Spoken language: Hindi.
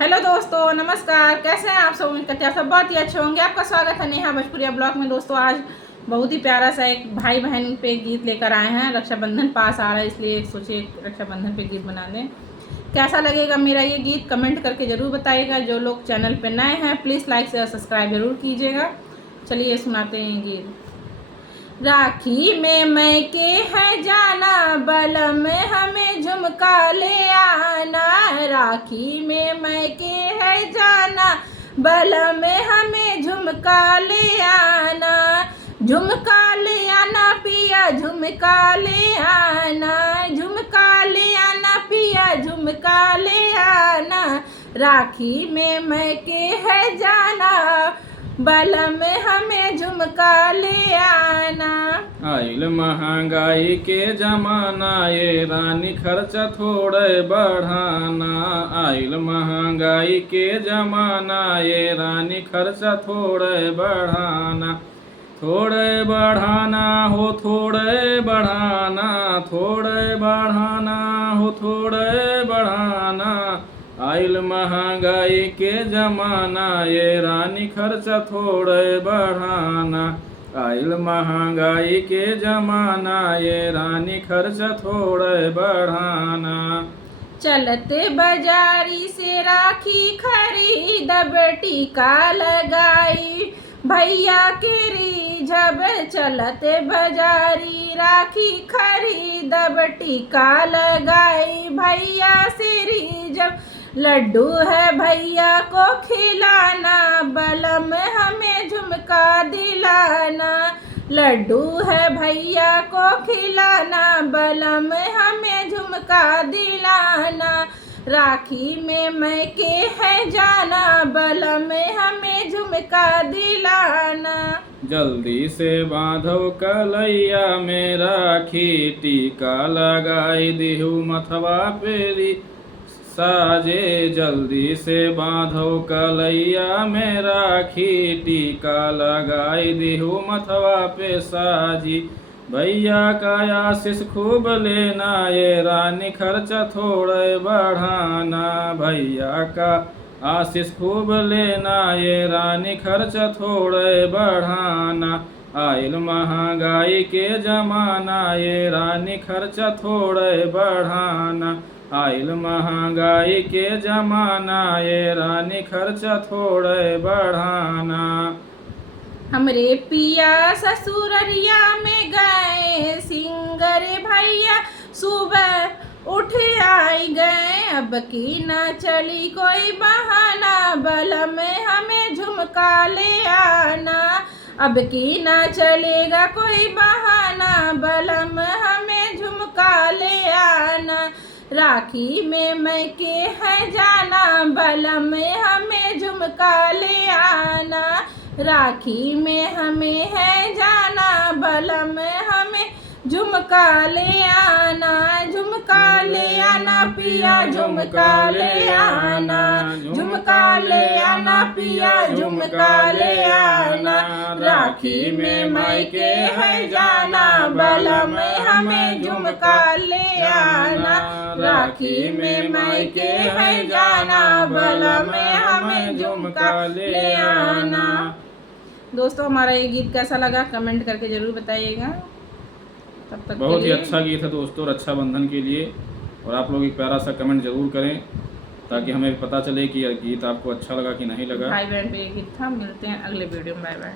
हेलो दोस्तों, नमस्कार। कैसे हैं आप सब? उम्मीद करते हैं आप सब बहुत ही अच्छे होंगे। आपका स्वागत है नेहा भोजपुरिया ब्लॉग में। दोस्तों, आज बहुत ही प्यारा सा एक भाई बहन पे गीत लेकर आए हैं। रक्षाबंधन पास आ रहा है, इसलिए सोचे रक्षाबंधन पे गीत बना दें। कैसा लगेगा मेरा ये गीत कमेंट करके ज़रूर बताइएगा। जो लोग चैनल पे नए हैं प्लीज़ लाइक से सब्सक्राइब ज़रूर कीजिएगा। चलिए सुनाते हैं गीत। राखी में मैके है जाना, बलम हमें झुमका ले आना। राखी में मैके है जाना, बलम हमें झुमका ले आना। झुमका ले आना पिया, झुमका ले आना। झुमका ले आना पिया, झुमका ले आना। राखी में मैके है जाना, बलम हमें झुमका ले आना। आइल महंगाई के जमाना, ये रानी खर्चा थोड़े बढ़ाना। आइल महंगाई के जमाना, ये रानी खर्चा थोड़े बढ़ाना। थोड़े बढ़ाना हो थोड़े बढ़ाना, थोड़े बढ़ाना हो थोड़े बढ़ाना। आइल महंगाई के जमाना, ये रानी खर्चा थोड़े बढ़ाना। आइल महंगाई के जमाना, ये रानी खर्चा थोड़े बढ़ाना। चलते बाजारी से राखी खरीदब, टीका लगाई भैया के रिझब। चलते बाजारी राखी खरीदब, टीका लगाई भैया से रिझब। लड्डू है भैया को खिलाना, बलम हमें झुमका दिलाना। लड्डू है भैया को खिलाना, बलम हमें झुमका दिलाना। राखी में मैके है जाना, बलम हमें झुमका दिलाना। जल्दी से बांधो कलैया में राखी, टीका लगाई दिहु मथवा पेरी साजे। जल्दी से बांधो कलैया में राखी, टीका लगाई दिहु मथवा पे साजी। भैया का आशीष खूब लेना, ये रानी खर्चा थोड़े बढ़ाना। भैया का आशीष खूब लेना, ये रानी खर्चा थोड़े बढ़ाना। आइल महंगाई के जमाना, ये रानी खर्चा थोड़े बढ़ाना। आइल महंगाई के जमाना, ये रानी खर्चा थोड़े बढ़ाना। हमरे पिया ससुररिया में गए, सिंगर भैया सुबह उठ आई गए। अब की न चली कोई बहाना, बलम हमें झुमका ले आना। अब की न चलेगा कोई बहाना, बलम हमें झुमका ले आना। राखी में मैके है जाना, बलम हमें झुमका ले आना। राखी में हमें है जाना, बलम हमें झुमका ले आना। झुमका ले आना पिया, झुमका ले आना। झुमका ले आना पिया, झुमका ले आना। राखी में मैके है जाना, बलम हमें झुमका ले आना। राखी में मैके है जाना, बलम हमें झुमका ले आना। दोस्तों, हमारा ये गीत कैसा लगा कमेंट करके ज़रूर बताइएगा। तब तक बहुत ही अच्छा गीत है दोस्तों रक्षाबंधन के लिए। और आप लोग एक प्यारा सा कमेंट ज़रूर करें, ताकि हमें पता चले कि यह गीत आपको अच्छा लगा कि नहीं लगा। भाई बहन पे ये गीत था। मिलते हैं अगले वीडियो में। Bye bye.